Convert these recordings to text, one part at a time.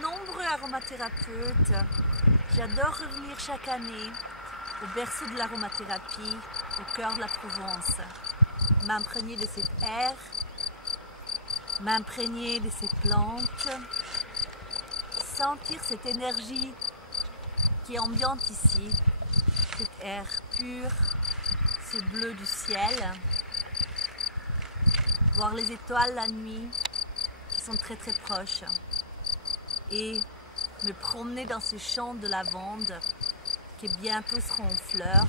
nombreux aromathérapeutes. J'adore revenir chaque année au berceau de l'aromathérapie, au cœur de la Provence. M'imprégner de cette air, m'imprégner de ces plantes, sentir cette énergie qui est ambiante ici, cet air pur, ce bleu du ciel, voir les étoiles la nuit qui sont très très proches et me promener dans ces champs de lavande qui bientôt seront en fleurs.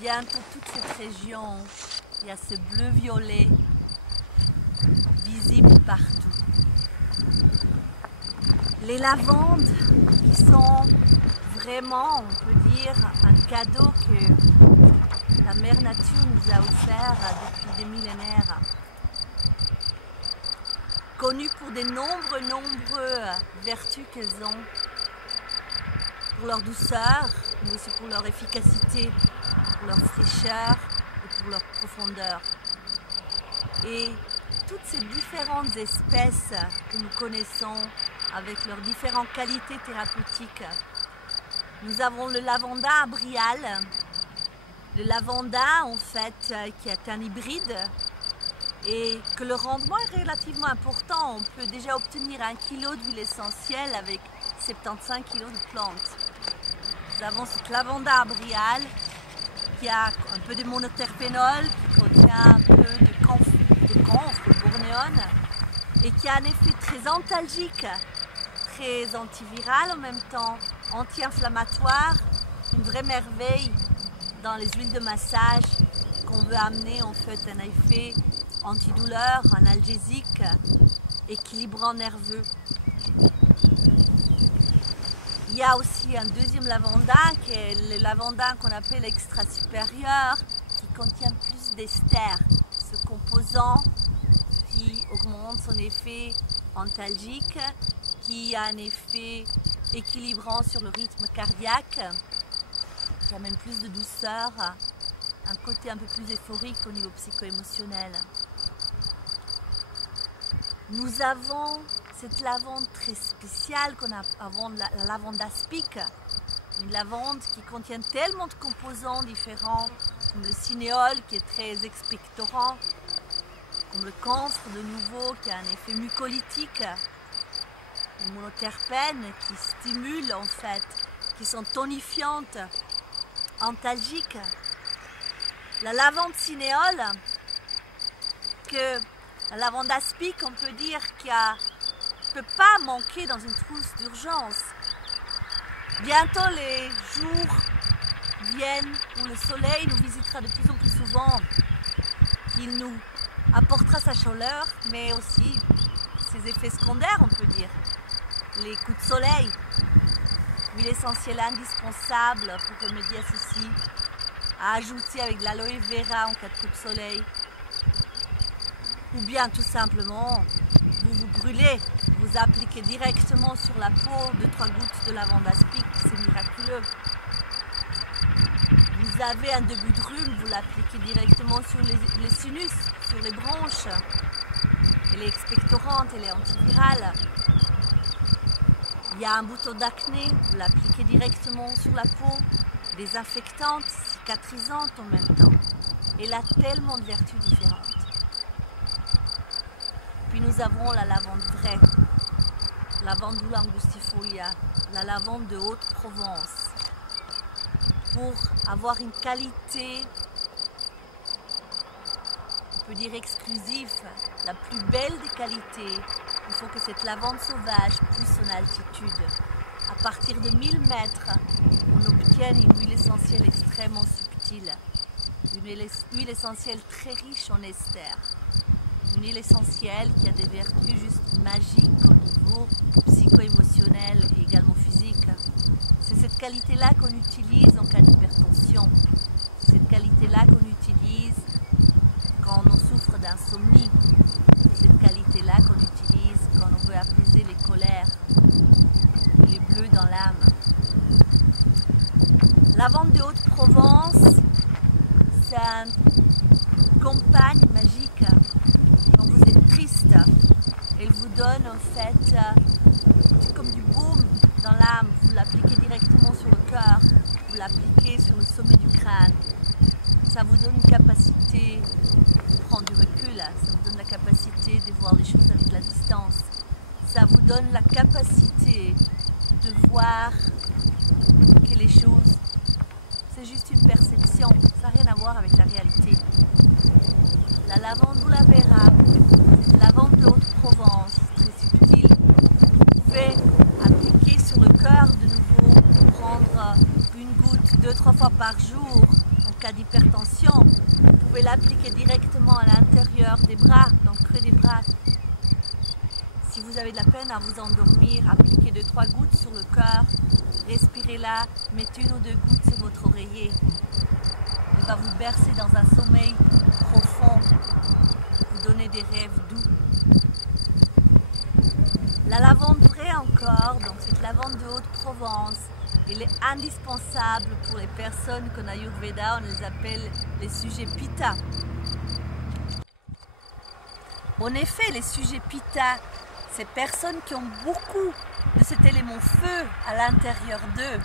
Bientôt toute cette région, il y a ce bleu-violet visible partout. Les lavandes qui sont vraiment, on peut dire, un cadeau que la mère nature nous a offert depuis des millénaires. Connues pour de nombreuses vertus qu'elles ont, pour leur douceur, mais aussi pour leur efficacité, pour leur fraîcheur et pour leur profondeur. Et toutes ces différentes espèces que nous connaissons avec leurs différentes qualités thérapeutiques. Nous avons le lavanda abrial, le lavanda en fait qui est un hybride et que le rendement est relativement important. On peut déjà obtenir 1 kg d'huile essentielle avec 75 kg de plantes. Nous avons ce lavanda abrial qui a un peu de monoterpénol, qui contient un peu de camphre, bornéone, et qui a un effet très antalgique, très antiviral en même temps, anti-inflammatoire, une vraie merveille dans les huiles de massage qu'on veut amener en fait un effet antidouleur, analgésique, équilibrant nerveux. Il y a aussi un deuxième lavanda qui est le lavanda qu'on appelle extra supérieur, qui contient plus d'ester, ce composant qui augmente son effet antalgique, qui a un effet équilibrant sur le rythme cardiaque, qui a même plus de douceur, un côté un peu plus euphorique au niveau psycho-émotionnel. Nous avons cette lavande très spéciale qu'on appelle la lavande aspic, une lavande qui contient tellement de composants différents, comme le cinéole qui est très expectorant, comme le camphre de nouveau qui a un effet mucolytique, les monoterpènes qui stimulent en fait, qui sont tonifiantes, antalgiques. La lavande cinéole, que la lavande aspic, on peut dire qu'il ne peut pas manquer dans une trousse d'urgence. Bientôt les jours viennent où le soleil nous visitera de plus en plus souvent. Il nous apportera sa chaleur, mais aussi ses effets secondaires, on peut dire. Les coups de soleil, l'huile essentielle indispensable pour remédier à ceci, à ajouter avec de l'aloe vera en cas de coup de soleil. Ou bien tout simplement, vous brûlez, vous appliquez directement sur la peau 2-3 gouttes de lavande aspic, c'est miraculeux. Vous avez un début de rhume, vous l'appliquez directement sur les sinus, sur les branches. Elle est expectorante, elle est antivirale. Il y a un bouton d'acné, vous l'appliquez directement sur la peau, désinfectante, cicatrisante en même temps. Elle a tellement de vertus différentes. Puis nous avons la lavande vraie, Lavandula angustifolia, la lavande de Haute-Provence. Pour avoir une qualité, on peut dire exclusive, la plus belle des qualités, il faut que cette lavande sauvage pousse en altitude. À partir de 1000 mètres, on obtient une huile essentielle extrêmement subtile, une huile essentielle très riche en ester, une huile essentielle qui a des vertus juste magiques au niveau psycho-émotionnel et également physique. C'est cette qualité-là qu'on utilise en cas d'hypertension, c'est cette qualité-là qu'on utilise quand on souffre d'insomnie, c'est cette qualité-là qu'on utilise quand on veut apaiser les colères. fort. Donc cette lavande de Haute-Provence, elle est indispensable pour les personnes qu'en Ayurveda on les appelle les sujets Pitta. En effet, les sujets Pitta, ces personnes qui ont beaucoup de cet élément feu à l'intérieur d'eux,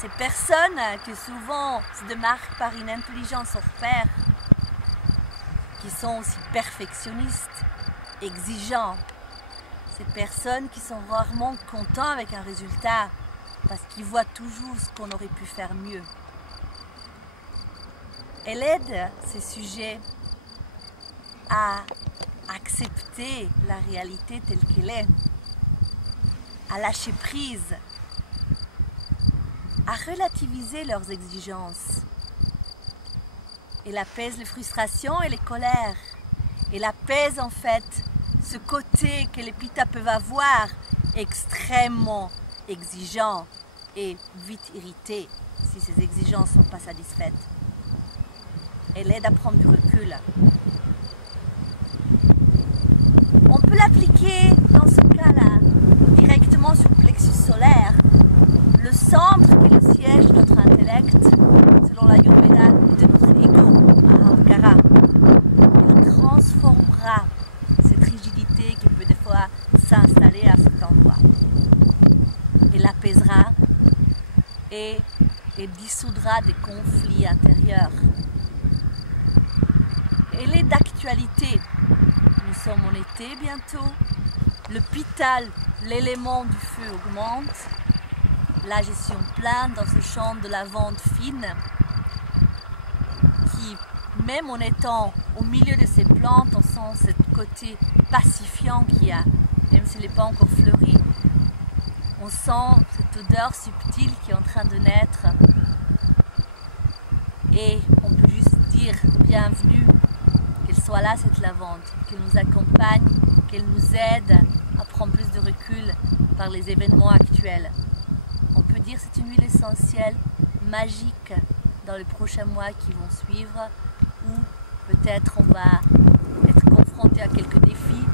ces personnes qui souvent se démarquent par une intelligence hors pair, qui sont aussi perfectionnistes, exigeants, ces personnes qui sont rarement contents avec un résultat parce qu'ils voient toujours ce qu'on aurait pu faire mieux. Elle aide ces sujets à accepter la réalité telle qu'elle est, à lâcher prise, à relativiser leurs exigences. Elle apaise les frustrations et les colères. Elle apaise en fait ce côté que les Pitta peuvent avoir, extrêmement exigeant et vite irrité si ces exigences ne sont pas satisfaites. Elle aide à prendre du recul. On peut l'appliquer dans ce cas-là directement sur le plexus solaire, le centre qui est le siège de notre intellect, selon l'Ayurveda, de notre ego, Ahankara. Elle transformera cette rigidité qui peut des fois s'installer à cet endroit. Elle l'apaisera et elle dissoudra des conflits intérieurs. Elle est d'actualité. Nous sommes en été bientôt. Le Pitta, l'élément du feu, augmente. Là, je suis en plein dans ce champ de lavande fine qui, même en étant au milieu de ces plantes, on sent ce côté pacifiant qu'il y a, même s'il n'est pas encore fleuri. On sent cette odeur subtile qui est en train de naître. Et on peut juste dire bienvenue, qu'elle soit là cette lavande, qu'elle nous accompagne, qu'elle nous aide à prendre plus de recul par les événements actuels. On peut dire que c'est une huile essentielle magique dans les prochains mois qui vont suivre, où peut-être on va être confronté à quelques défis,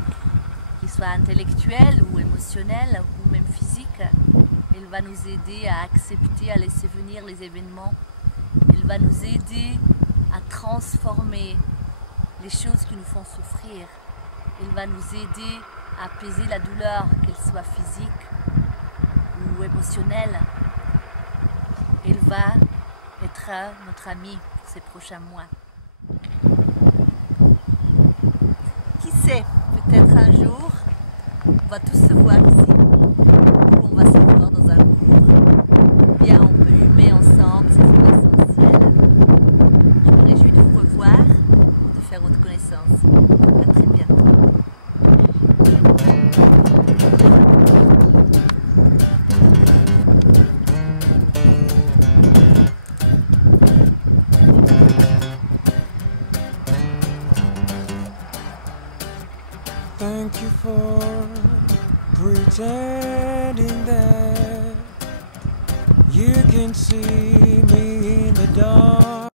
qu'ils soient intellectuels ou émotionnels ou même physiques. Elle va nous aider à accepter, à laisser venir les événements. Elle va nous aider à transformer les choses qui nous font souffrir. Elle va nous aider à apaiser la douleur, qu'elle soit physique ou émotionnelle. Elle va être notre amie pour ces prochains mois.